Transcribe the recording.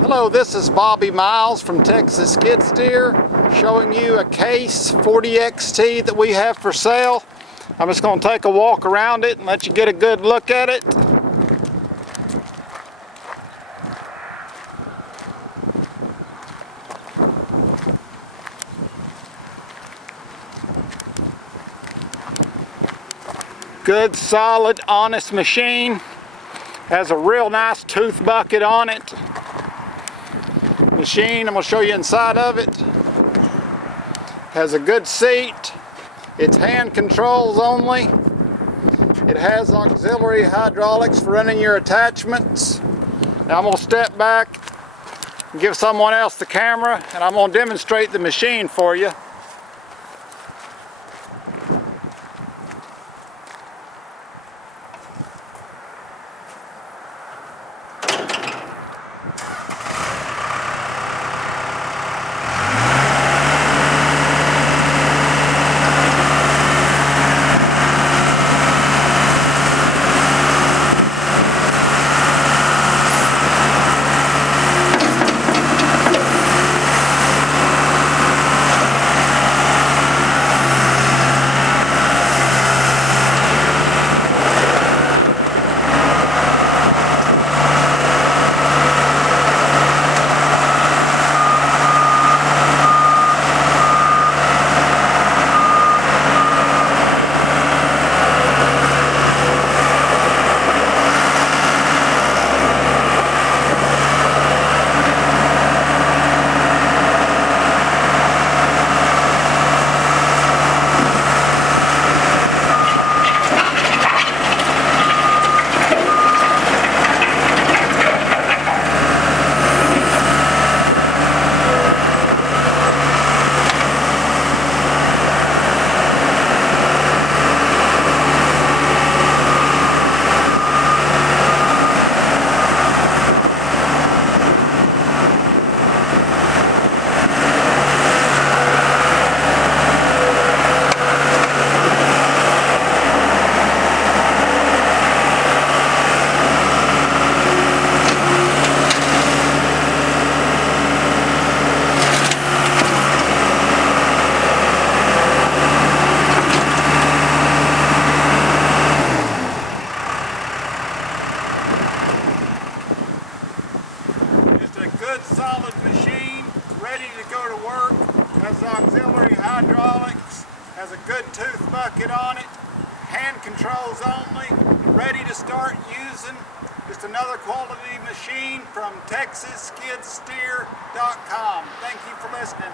Hello, this is Bobby Miles from Texas Skid Steer showing you a Case 40XT that we have for sale. I'm just going to take a walk around it and let you get a good look at it. Good, solid, honest machine. Has a real nice tooth bucket on it. Machine, I'm going to show you inside of it. Has a good seat. It's hand controls only. It has auxiliary hydraulics for running your attachments. Now I'm going to step back and give someone else the camera, and I'm going to demonstrate the machine for you. Good solid machine, ready to go to work. Has auxiliary hydraulics, has a good tooth bucket on it, hand controls only, ready to start using. Just another quality machine from TexasSkidSteer.com. Thank you for listening.